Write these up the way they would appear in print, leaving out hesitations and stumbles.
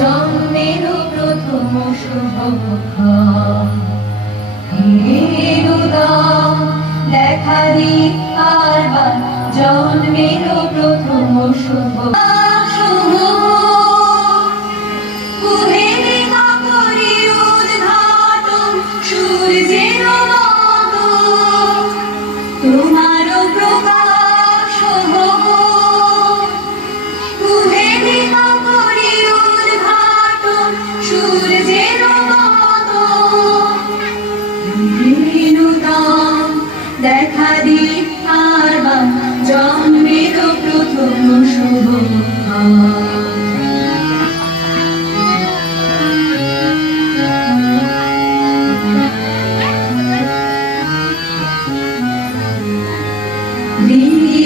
জন্মের প্রথম শুভক্ষণ দেখা দিক আরবার জন্মের প্রথম শুভ দেখা দিক আরবার জন্মের প্রথম শুভক্ষণ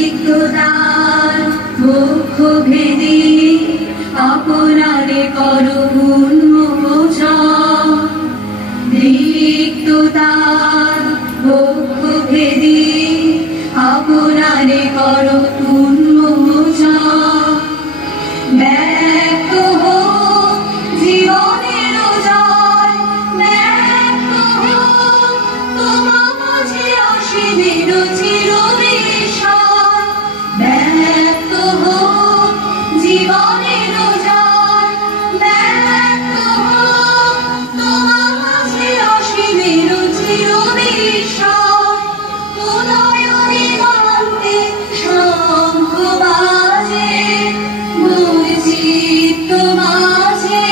রিক্ততার মুখ ভেদি আপনারে করো উন্মোচন রিক্ততার মুখ ভেদি আপনারে করো উন্মোচন ব্যক্ত হোক জীবনের জয় ব্যক্ত হোক তোমার মাঝে অসীমের চিরবিস্ময় ব্যক্ত হোক জীবনের জয় ব্যক্ত হোক তোমার মাঝে অসীমের চিরবিস্ময় উদয়নে মন্তে শঙ্খ বাজে মোর চিত্ত মাঝে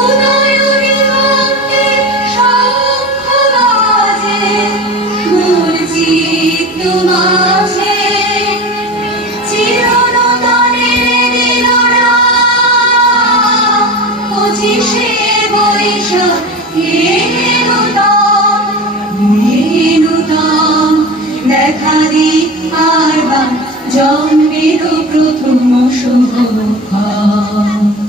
উদয়নে মন্তে শঙ্খ বাজে মোর চিত্ত মাঝে চিরনূতনের দিনরা 25শে বৈশাখ নূতন দেখা দিক আরবার জন্মের প্রথম শুভক্ষণ